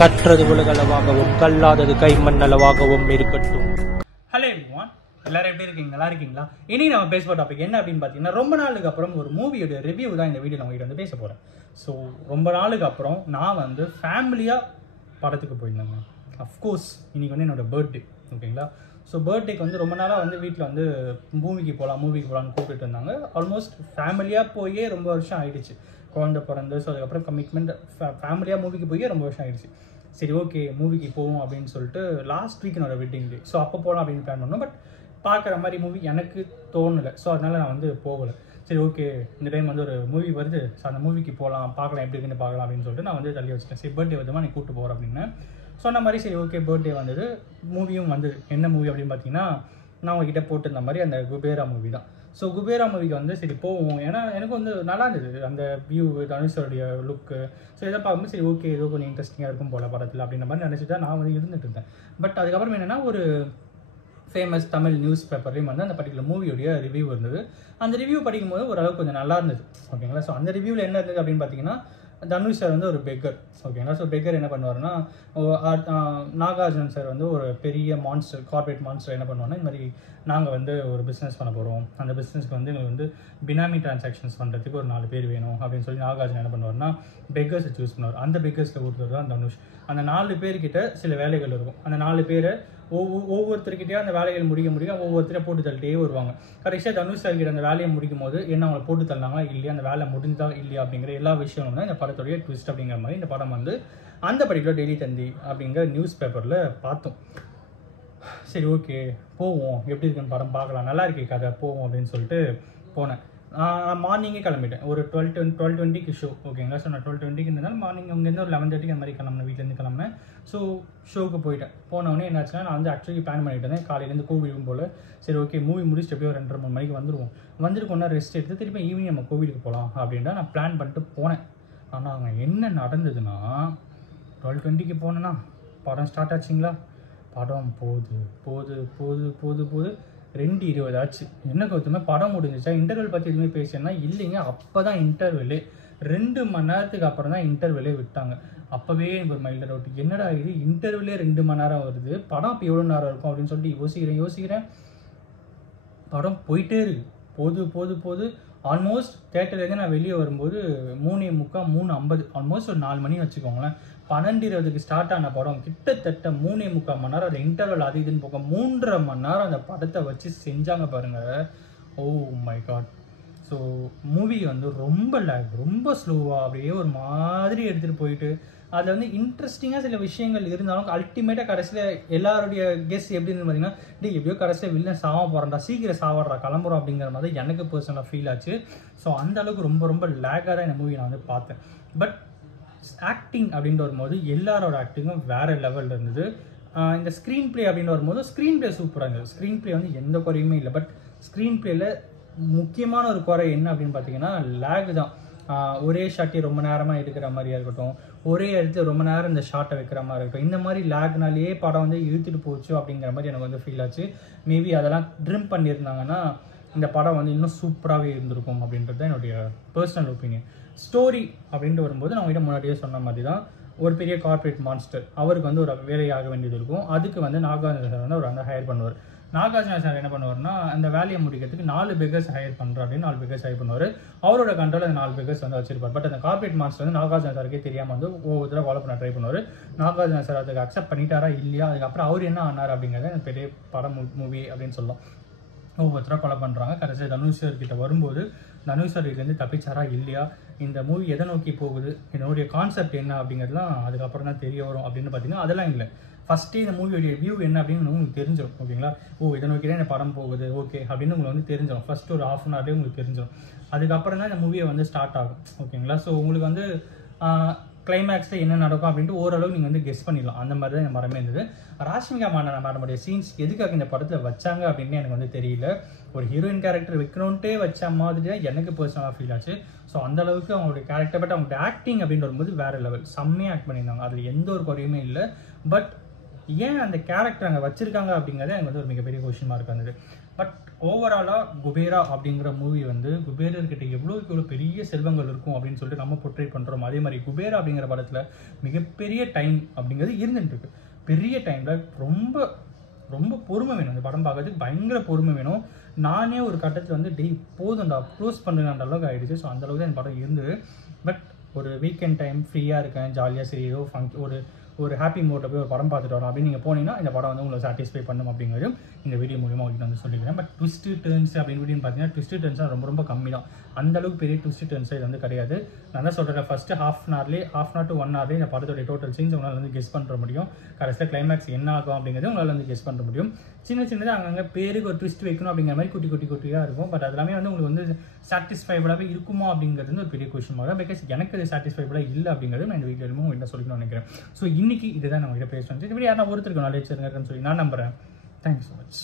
கற்றது உலகளவாகவும் கல்லாதது கைமண்ணளவாகவும் இருக்கட்டும். Hello everyone, எல்லாரும் எப்படி இருக்கீங்க? நல்லா இருக்கீங்களா? இனி நம்ம பேச போகிற டாபிக் என்ன அப்படின்னு பார்த்தீங்கன்னா, ரொம்ப நாளுக்கு அப்புறம் ஒரு மூவியோட ரிவ்யூ தான் இந்த வீடியோ நம்ம வந்து பேச போகிறேன். ஸோ ரொம்ப நாளுக்கு அப்புறம் நான் வந்து ஃபேமிலியாக படத்துக்கு போயிருந்தேங்க. அஃப்கோர்ஸ் இன்னைக்கு வந்து என்னோட பர்த்டே, ஓகேங்களா? ஸோ பர்த்டேக்கு வந்து ரொம்ப நாளாக வந்து வீட்டில் வந்து மூவிக்கு போகலான்னு கூப்பிட்டு இருந்தாங்க. ஆல்மோஸ்ட் ஃபேமிலியாக போயே ரொம்ப வருஷம் ஆயிடுச்சு. குழந்தை பிறந்து, ஸோ அதுக்கப்புறம் கமிட்மெண்ட், ஃபேமிலியாக மூவிக்கு போயே ரொம்ப வருஷம் ஆயிடுச்சு. சரி, ஓகே மூவிக்கு போவோம் அப்படின்னு சொல்லிட்டு லாஸ்ட் வீக் என்னோட வெட்டிங் டே, ஸோ அப்போ போகலாம் அப்படின்னு பிளான் பண்ணோம். பட் பார்க்குற மாதிரி மூவி எனக்கு தோணலை, ஸோ அதனால் நான் வந்து போகலை. சரி, ஓகே இந்த டைம் வந்து ஒரு மூவி வருது, ஸோ அந்த மூவிக்கு போகலாம், பார்க்கலாம் எப்படி இருக்குன்னு பார்க்கலாம் அப்படின்னு சொல்லிட்டு நான் வந்து தள்ளி வச்சுட்டேன். சரி, பர்த்டே வருதுமா நீ கூப்பிட்டு போகிறேன் அப்படின்னு சொன்ன மாதிரி. சரி, ஓகே பர்த்டே வந்தது, மூவியும் வந்து என்ன மூவி அப்படின்னு பார்த்தீங்கன்னா, நான் உங்ககிட்ட போட்டிருந்த மாதிரி அந்த குபேரா மூவி தான். ஸோ குபேரா மூவிக்கு வந்து சரி போவோம், ஏன்னா எனக்கு வந்து நல்லா இருந்தது அந்த வியூ, தனுஷோடைய லுக்கு. ஸோ இதை பார்க்கும்போது சரி ஓகே ஏதோ கொஞ்சம் இன்ட்ரெஸ்டிங்காக இருக்கும் போல படத்தில் அப்படின்ற மாதிரி நினச்சிட்டு தான் நான் வந்து இருந்துட்டு இருந்தேன். பட் அதுக்கப்புறம் என்னென்னா, ஒரு ஃபேமஸ் தமிழ் நியூஸ் பேப்பர்லேயும் வந்து அந்த பர்டிகுலர் மூவியோடைய ரிவ்யூ இருந்தது. அந்த ரிவ்யூ படிக்கும்போது ஓரளவுக்கு கொஞ்சம் நல்லா இருந்தது, ஓகேங்களா? ஸோ அந்த ரிவ்யூவில் என்ன இருந்தது அப்படின்னு பார்த்தீங்கன்னா, தனுஷ் சார் வந்து ஒரு பெக்கர், ஓகேங்களா? ஸோ பெக்கர் என்ன பண்ணுவார்னா, நாகார்ஜுனன் சார் வந்து ஒரு பெரிய மான்ஸ்டர், கார்பரேட் மான்ஸ்டர் என்ன பண்ணுவாங்கன்னா, இந்த மாதிரி நாங்கள் வந்து ஒரு பிஸ்னஸ் பண்ண போகிறோம், அந்த பிஸ்னஸ்க்கு வந்து எங்களுக்கு வந்து பினாமி டிரான்சாக்ஷன்ஸ் பண்ணுறதுக்கு ஒரு 4 பேர் வேணும் அப்படின்னு சொல்லி நாகார்ஜுனன் என்ன பண்ணுவார்னா, பெக்கர்ஸை சூஸ் பண்ணுவார். அந்த பெக்கர்ஸில் ஒருத்தர் தான் தனுஷ். அந்த 4 பேர்கிட்ட சில வேலைகள் இருக்கும். அந்த 4 பேரை ஒவ்வொருத்தருக்கிட்டே அந்த வேலைகள் முடிக்க ஒவ்வொருத்தரை போட்டு தள்ளிட்டே வருவாங்க. கடைசியாக தனுஷ் சார் கிட்ட அந்த வேலையை முடிக்கும் போது என்ன அவங்களை போட்டு தள்ளினாங்களா இல்லையா, அந்த வேலை முடிஞ்சா இல்லையா அப்படிங்கிற எல்லா விஷயங்களும் தான் இந்த படத்துடைய ட்விஸ்ட் அப்படிங்கிற மாதிரி இந்த படம் வந்து அந்த பர்டிகுலர் டெய்லி தந்தி அப்படிங்கிற நியூஸ் பேப்பரில் பார்த்தோம். சரி ஓகே போவோம், எப்படி இருக்குன்னு படம் பார்க்கலாம், நல்லா இருக்கே கதை, போவோம் அப்படின்னு சொல்லிட்டு போனேன். நான் மார்னிங்கே கிளம்பிட்டேன், ஒரு 12:20க்கு ஷோ, ஓகேங்களா? ஸோ நான் 12:20க்கு இருந்ததுனால மார்னிங் அங்கேருந்து ஒரு 11:30 அந்த மாதிரி கிளம்பினேன், வீட்டிலேருந்து கிளம்பினேன். ஸோ ஷோக்கு போயிட்டேன். போனவொடனே என்னாச்சுன்னா, நான் வந்து ஆக்சுவலி பிளான் பண்ணிட்டு இருந்தேன் காலையிலேருந்து கோவிலுக்கும் போல். சரி ஓகே மூவி முடிச்சுட்டு எப்படியோ 2:30-3 மணிக்கு வந்துருக்கோம்னா ரெஸ்ட் எடுத்து திருப்பி ஈவினிங் நம்ம கோவிலுக்கு போகலாம் அப்படின்ட்டு நான் பிளான் பண்ணிட்டு போனேன். ஆனால் அங்கே என்ன நடந்ததுன்னா, 12:20க்கு போனேன்னா படம் ஸ்டார்ட் ஆச்சுங்களா, படம் போகுது 2:20 ஆச்சு. என்ன கருத்துமே படம் முடிஞ்சிச்சா, இன்டர்வல் பற்றி எதுவுமே பேசினா இல்லைங்க. அப்போ தான் இன்டர்வெல்லு, 2 மணி நேரத்துக்கு அப்புறம் தான் இன்டர்வெல்லே விட்டாங்க. அப்போவே எனக்கு ஒரு மைல்டு டவுட், என்னடா இது இன்டர்வெல்லே 2 மணி நேரம் வருது, படம் இப்போ எவ்வளோ நேரம் இருக்கும் அப்படின்னு சொல்லிட்டு யோசிக்கிறேன். படம் போயிட்டே இருக்கு, போது ஆல்மோஸ்ட் தேட்டர்லேருந்து நான் வெளியே வரும்போது 3:45 3:50, ஆல்மோஸ்ட் ஒரு 4 மணி வச்சுக்கோங்களேன். 12:20க்கு ஸ்டார்ட் ஆன படம் கிட்டத்தட்ட 3:45 மணி நேரம், அந்த இன்டர்வல் அது இதுன்னு போக 3.5 மணி நேரம் அந்த படத்தை வச்சு செஞ்சாங்க பாருங்க. Oh my God. So movie வந்து ரொம்ப ஸ்லோவாக அப்படியே ஒரு மாதிரி எடுத்துகிட்டு போயிட்டு, அதில் வந்து இன்ட்ரெஸ்டிங்காக சில விஷயங்கள் இருந்தாலும் அல்டிமேட்டாக கடைசியில் எல்லாருடைய கெஸ் எப்படி இருந்து பார்த்தீங்கன்னா, எப்படியோ கடைசியில் வில்லன் சாவ போகிறான்டா, சீக்கிரம் சாவறா கிளம்புறோம் அப்படிங்கிற மாதிரி எனக்கு பர்சனலாக ஃபீல் ஆச்சு. ஸோ அந்த அளவுக்கு ரொம்ப லேக்காக தான் இந்த மூவி நான் வந்து பார்த்தேன். பட் ஆக்டிங் அப்படின்னு வரும்போது எல்லாரோட ஆக்டிங்கும் வேறு லெவலில் இருந்தது. இந்த ஸ்க்ரீன் பிளே அப்படின்னு வரும்போது ஸ்க்ரீன் பிளே சூப்பராக இருந்தது. ஸ்க்ரீன் பிளே வந்து எந்த குறையுமே இல்லை. பட் ஸ்க்ரீன் பிளேயில் முக்கியமான ஒரு குறை என்ன அப்படின்னு பார்த்தீங்கன்னா, லேக் தான். ஒரே ஷாட்டே ரொம்ப நேரமாக எடுக்கிற மாதிரியா இருக்கட்டும், ஒரே இடத்துல ரொம்ப நேரம் இந்த ஷாட்டை வைக்கிற மாதிரி இருக்கட்டும், இந்த மாதிரி லேக்னாலேயே படம் வந்து இழுத்துட்டு போச்சு அப்படிங்கிற மாதிரி எனக்கு வந்து ஃபீல் ஆச்சு. மேபி அதெல்லாம் ட்ரிம் பண்ணியிருந்தாங்கன்னா இந்த படம் வந்து இன்னும் சூப்பராகவே இருந்திருக்கும் அப்படின்றது தான் என்னுடைய பர்சனல் ஒப்பீனியன். ஸ்டோரி அப்படின்ட்டு வரும்போது நான் உங்கள்கிட்ட முன்னாடியே சொன்ன மாதிரி தான், ஒரு பெரிய கார்பரேட் மான்ஸ்டர், அவருக்கு வந்து ஒரு வேலையாக வேண்டியது இருக்கும். அதுக்கு வந்து நாகார்ஜுன சார் வந்து அவர் வந்து ஹையர் பண்ணுவார். நாகார்ஜுன சார் என்ன பண்ணுவார்னா, அந்த வேலையை முடிக்கிறதுக்கு 4 பெக்கர்ஸ் ஹையர் பண்ணுறோம் அப்படின்னு 4 பெக்கர்ஸ் ஹையர் பண்ணுவார். அவரோட கண்ட்ரோல் அந்த 4 பெக்கர்ஸ் வந்து வச்சிருப்பார். பட் அந்த கார்பரேட் மாஸ்டர் வந்து நாகார்ஜுன சாருக்கே தெரியாமல் வந்து ஒவ்வொருத்தர ஃபாலோ பண்ண ட்ரை பண்ணுவார். நாகார்ஜுன சார் அதுக்கு அக்செப்ட் பண்ணிட்டாரா இல்லையா, அதுக்கப்புறம் அவர் என்ன ஆனார் அப்படிங்கிறத எனக்கு பெரிய படம் மூவி அப்படின்னு சொல்லலாம். ஒவ்வொருத்தராக கொலை பண்ணுறாங்க. கடைசியாக தனுஷ் சார் கிட்ட வரும்போது தனுஷ் சார் இதுலேருந்து தப்பிச்சாரா இல்லையா, இந்த மூவி எதை நோக்கி போகுது, இதனுடைய கான்செப்ட் என்ன அப்படிங்கிறதுலாம் அதுக்கப்புறம் தான் தெரிய வரும். அப்படின்னு பார்த்தீங்கன்னா அதெல்லாம் இல்லை, ஃபஸ்ட்டே இந்த மூவியோடைய வியூ என்ன அப்படின்னு உங்களுக்கு தெரிஞ்சிடும், ஓகேங்களா? இதை நோக்கி தான் இந்த படம் போகுது ஓகே அப்படின்னு உங்களுக்கு வந்து தெரிஞ்சிடும். ஃபஸ்ட்டு ஒரு 1/2 hourலேயே உங்களுக்கு தெரிஞ்சிடும். அதுக்கப்புறம் தான் இந்த மூவியை வந்து ஸ்டார்ட் ஆகும், ஓகேங்களா? ஸோ உங்களுக்கு வந்து கிளைமேக்ஸில் என்ன நடக்கும் அப்படின்ட்டு ஓரளவு நீங்கள் வந்து கெஸ் பண்ணிடலாம். அந்த மாதிரி தான் இந்த மரமே இருந்தது. ராஷ்மிகா மேடமுடைய சீன்ஸ் எதுக்காக இந்த படத்தில் வச்சாங்க அப்படின்னு எனக்கு வந்து தெரியல. ஒரு ஹீரோயின் கேரக்டர் வைக்கணுன்ட்டே வச்ச மாதிரி தான் எனக்கு பர்சனலாக ஃபீல் ஆச்சு. ஸோ அந்தளவுக்கு அவங்களுடைய கேரக்டர், பட் அவங்களுடைய ஆக்டிங் அப்படின்னு வரும்போது வேறு லெவல், செம்மையாக ஆக்ட் பண்ணியிருந்தாங்க. அதில் எந்த ஒரு குறையுமே இல்லை. பட் ஏன் அந்த கேரக்டர் அங்கே வச்சிருக்காங்க அப்படிங்கிறது எனக்கு வந்து ஒரு மிகப்பெரிய கொஸ்டின் மார்க் இருந்தது. பட் ஓவராலாக குபேரா அப்படிங்கிற மூவி வந்து குபேரர்கிட்ட எவ்வளோ பெரிய செல்வங்கள் இருக்கும் அப்படின்னு சொல்லிட்டு நம்ம போர்ட்ரே பண்ணுறோம். அதே மாதிரி குபேரா அப்படிங்கிற படத்தில் மிகப்பெரிய டைம் அப்படிங்கிறது இருந்துட்டு இருக்கு. பெரிய டைமில் ரொம்ப ரொம்ப பொறுமை வேணும். இந்த படம் பார்க்கறதுக்கு பயங்கர பொறுமை வேணும். நானே ஒரு கட்டத்தில் வந்து போதும்டா க்ளோஸ் பண்ணுங்கன்ற அளவுக்கு ஆகிடுச்சு. ஸோ அந்தளவுக்கு தான் இந்த படம் இருந்தது. பட் ஒரு வீக்கெண்ட் டைம் ஃப்ரீயாக இருக்கேன், ஜாலியாக சரி ஏதோ ஒரு ஹாப்பி மோட்டில் போய் ஒரு படம் பார்த்துட்டு வரோம் அப்படின்னு நீங்கள் போனீங்கன்னா இந்த படம் வந்து உங்களை சாட்டிஸ்ஃபை பண்ணும் அப்படிங்கிறது இந்த வீடியோ மூலியமாக உங்களுக்கு வந்து சொல்லிக்கிறேன். பட் ட்விஸ்ட்டு டர்ன்ஸ் அப்படின்னு பார்த்தீங்கன்னா ட்விஸ்ட்டு டர்ன்ஸாக ரொம்ப கம்மி தான். அந்தளவுக்கு பெரிய ட்விஸ்ட்டு டர்ன்ஸ் இது வந்து கிடையாது. நான் தான் சொல்கிறேன், first half an hour to 1 hour இந்த படத்தோடைய டோட்டல் சீன்ஸ் உங்களால் வந்து கெஸ் பண்ணுற முடியும். கடைசியில் கிளைமேக்ஸ் என்ன ஆகும் அப்படிங்கிறது உங்களால் வந்து கெஸ் பண்ண முடியும். சின்னதாக அங்கங்கே பேருக்கு ஒரு ட்விஸ்ட் வைக்கணும் அப்படிங்கிற மாதிரி குட்டியாக இருக்கும். பட் அது எல்லாமே வந்து உங்களுக்கு வந்து சாட்டிஸ்ஃபைபடாகவே இருக்குமா அப்படிங்கிறது வந்து ஒரு பெரிய கொஸ்டின் மார்க். பிகாஸ் எனக்கு அது சாட்டிஸ்ஃபைபடாக இல்லை அப்படிங்கிறது நான் இந்த வீடியோவில் என்ன சொல்லிக்கணும்னு நினைக்கிறேன். ஸோ இன்னைக்கு இதுதான் நம்ம கிட்ட பேசுகிறேன். இப்படி யாரும் ஒருத்தருக்கு நாலேஜ் இருக்குன்னு சொல்லி நான் நம்புகிறேன். Thank you so much.